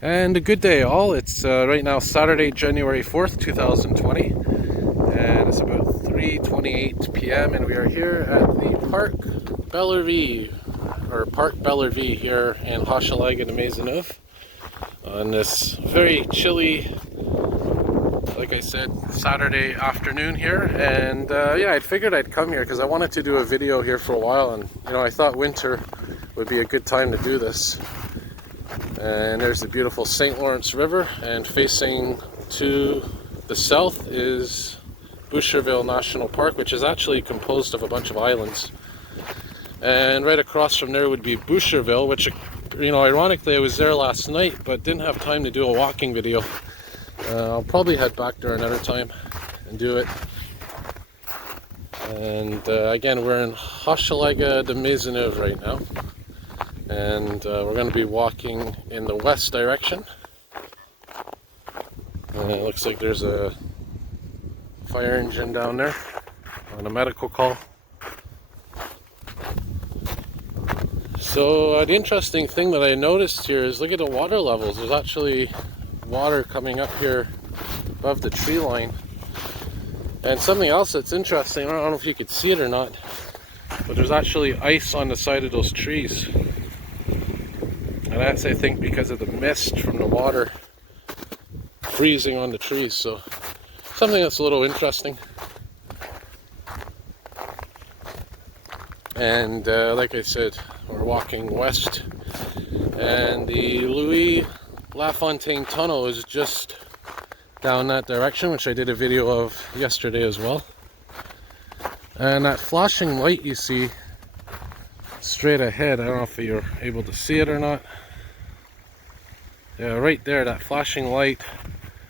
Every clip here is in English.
And a good day all. It's right now Saturday, January 4th, 2020, and it's about 3:28 p.m. and we are here at the Parc-Bellerive, or Parc-Bellerive here in Hochelaga de Maisonneuve on this very chilly, like I said, Saturday afternoon here. And yeah, I figured I'd come here because I wanted to do a video here for a while, and I thought winter would be a good time to do this. And there's the beautiful St. Lawrence River, and facing to the south is Boucherville National Park, which is actually composed of a bunch of islands. And right across from there would be Boucherville, which, ironically I was there last night but didn't have time to do a walking video. I'll probably head back there another time and do it. And again, we're in Hochelaga de Maisonneuve right now. And we're going to be walking in the west direction. And it looks like there's a fire engine down there on a medical call. So the interesting thing that I noticed here is, look at the water levels. There's actually water coming up here above the tree line. And something else that's interesting, I don't know if you could see it or not, but there's actually ice on the side of those trees. And that's, I think, because of the mist from the water freezing on the trees. So something that's a little interesting. And like I said, we're walking west, and the Louis LaFontaine Tunnel is just down that direction, which I did a video of yesterday as well. And that flashing light you see straight ahead, I don't know if you're able to see it or not. Yeah, right there, that flashing light,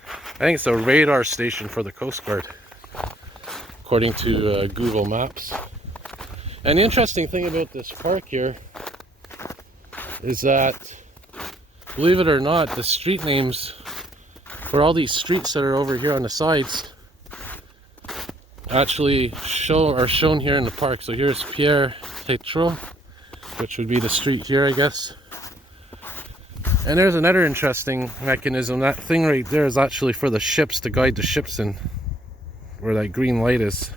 I think it's a radar station for the Coast Guard, according to Google Maps. And the interesting thing about this park here is that, believe it or not, the street names for all these streets that are over here on the sides actually are shown here in the park. So here's Pierre Tétrault, which would be the street here, I guess. And there's another interesting mechanism. That thing right there is actually for the ships, to guide the ships in, where that green light is.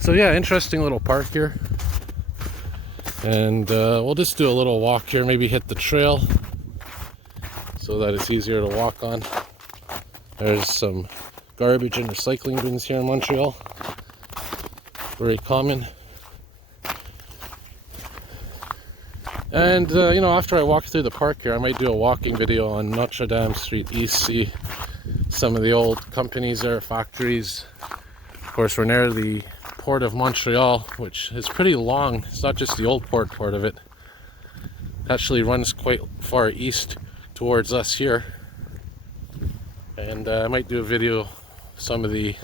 So yeah, interesting little park here. And we'll just do a little walk here, maybe hit the trail so that it's easier to walk on. There's some garbage and recycling bins here in Montreal. Very common. And after I walk through the park here, I might do a walking video on Notre Dame Street East, see some of the old companies there, factories. Of course, we're near the Port of Montreal, which is pretty long. It's not just the old port part of it. It actually runs quite far east towards us here. And I might do a video of some of the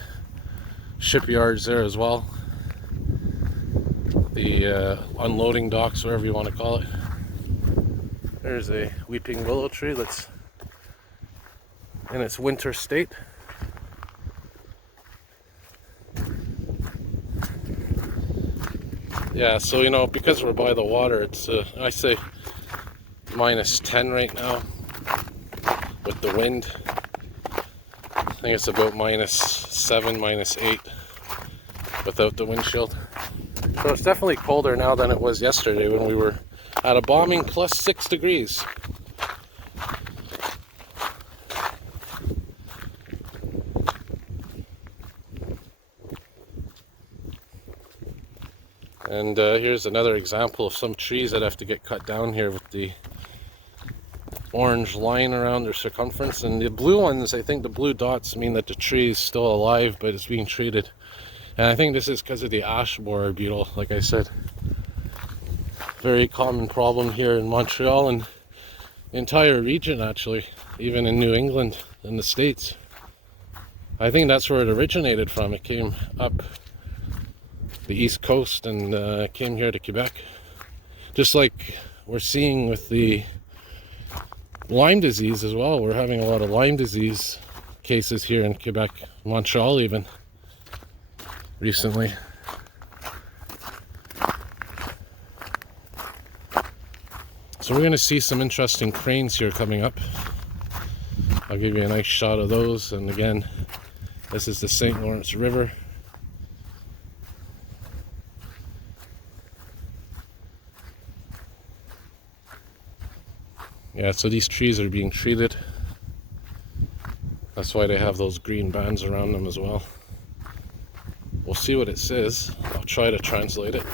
shipyards there as well. The unloading docks, whatever you want to call it. There's a weeping willow tree that's in its winter state. Yeah, so because we're by the water, it's I say -10 right now with the wind. I think it's about -7, -8 without the windshield. So it's definitely colder now than it was yesterday when we were at a balming +6 degrees. And here's another example of some trees that have to get cut down here with the orange line around their circumference. And the blue ones, I think the blue dots mean that the tree is still alive, but it's being treated. And I think this is because of the ash borer beetle, like I said. Very common problem here in Montreal and the entire region, actually, even in New England in the States. I think that's where it originated from. It came up the East Coast and came here to Quebec. Just like we're seeing with the Lyme disease as well. We're having a lot of Lyme disease cases here in Quebec, Montreal even, recently. So we're going to see some interesting cranes here coming up. I'll give you a nice shot of those. And again, this is the St. Lawrence River. Yeah, so these trees are being treated. That's why they have those green bands around them as well. We'll see what it says. I'll try to translate it.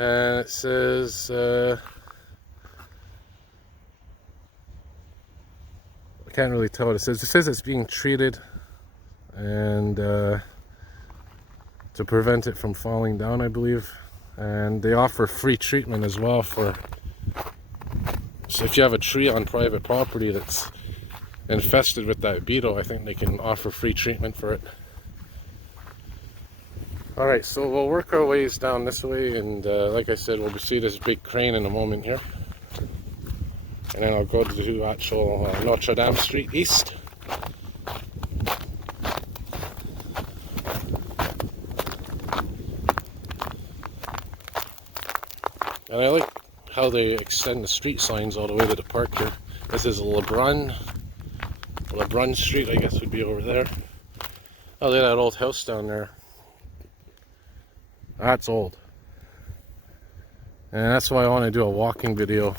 And it says, I can't really tell what it says. It says it's being treated and to prevent it from falling down, I believe. And they offer free treatment as well for, so if you have a tree on private property that's infested with that beetle, I think they can offer free treatment for it. Alright, so we'll work our ways down this way, and like I said, we'll see this big crane in a moment here. And then I'll go to actual Notre Dame Street East. And I like how they extend the street signs all the way to the park here. This is LeBrun Street, I guess would be over there. Oh, look at that old house down there. That's old. And that's why I want to do a walking video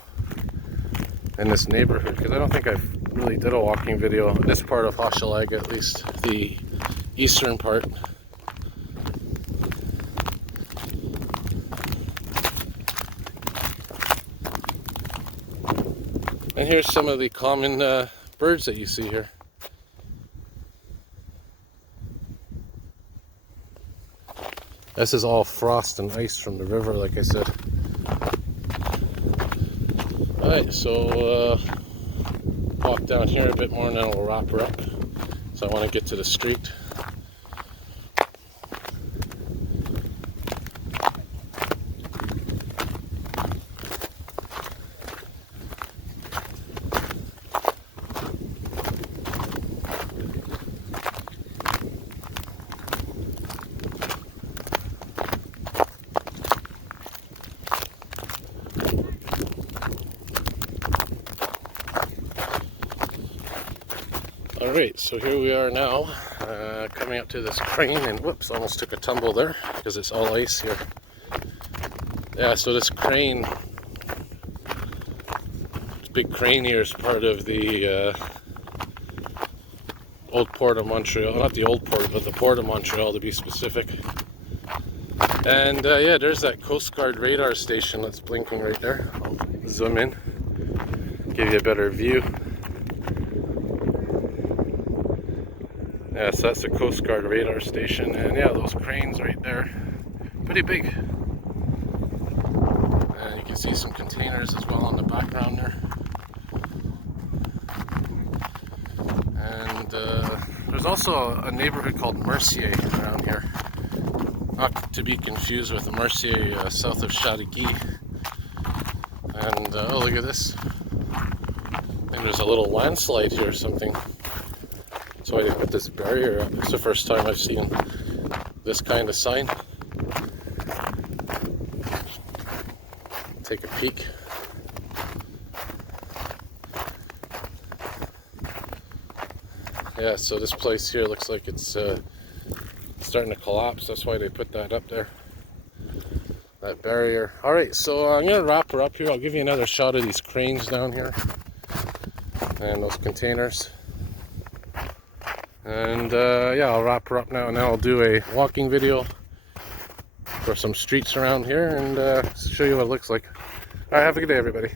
in this neighborhood, because I don't think I really did a walking video in this part of Hochelaga, at least the eastern part. And here's some of the common birds that you see here. This is all frost and ice from the river, like I said. Alright, so walk down here a bit more and then we'll wrap her up. So I want to get to the street. Alright, so here we are now, coming up to this crane, and whoops, almost took a tumble there because it's all ice here. Yeah, so this crane, this big crane here is part of the old port of Montreal, not the old port, but the port of Montreal to be specific. And yeah, there's that Coast Guard radar station that's blinking right there. I'll zoom in, give you a better view. Yeah, so that's the Coast Guard radar station, and yeah, those cranes right there, pretty big. And you can see some containers as well in the background there. And there's also a neighborhood called Mercier around here. Not to be confused with the Mercier south of Chateauguay. And oh, look at this. I think there's a little landslide here or something. That's why they put this barrier up. It's the first time I've seen this kind of sign. Take a peek. Yeah, so this place here looks like it's starting to collapse. That's why they put that up there, that barrier. Alright, so I'm going to wrap her up here. I'll give you another shot of these cranes down here and those containers. And yeah, I'll wrap her up now, and then I'll do a walking video for some streets around here and show you what it looks like. Alright, have a good day, everybody.